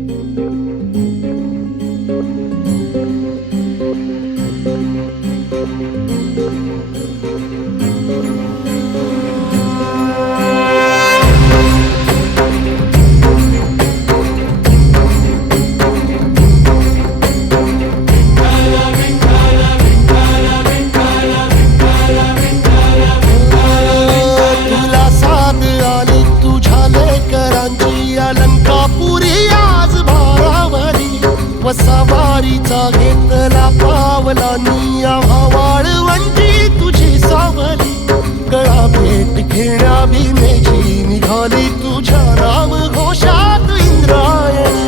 तुला साथ आली तुझ्या लेकरांची अलंकापुरी आज भारावरी वसावारीचा घेतला पावलांनी आम्हा वाळवंटी तुझी सावली गळा भेट घेण्या भीमेची निघाली तुझ्या राम घोषात इंद्रायणी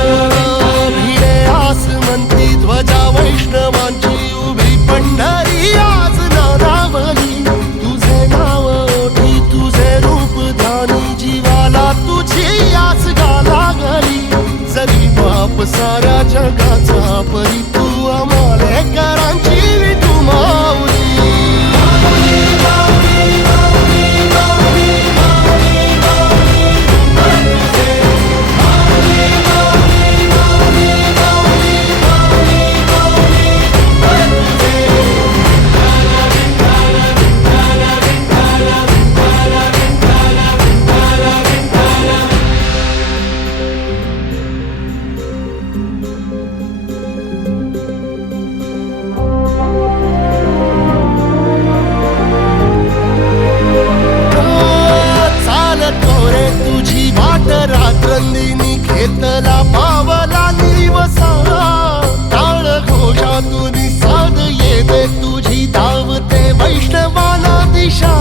भिडे आसमंती ध्वजा वैष्णवांची उभी पंढरी आज नारावली तुझे नाव ओठी तुझे रूप ध्यानी जीवाला तुझी आस गाला गली जरी बाप साऱ्या जगाचा परी तू आम्हाले करांची विठू माऊली तुझी वाट रात्रंदिनी घेतला पावला निवसा टाळ घोषातून साध येते तुझी धावते वैष्णवाला दिशा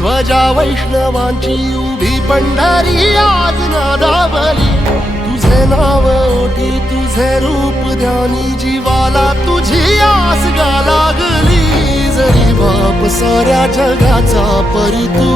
ध्वजा वैष्णवांची उभी पंढरी आज नादावली तुझे नाव ओठी तुझे रूप ध्यानी जीवाला तुझी आस गा लागली जरी बाप साऱ्या जगाचा परी तू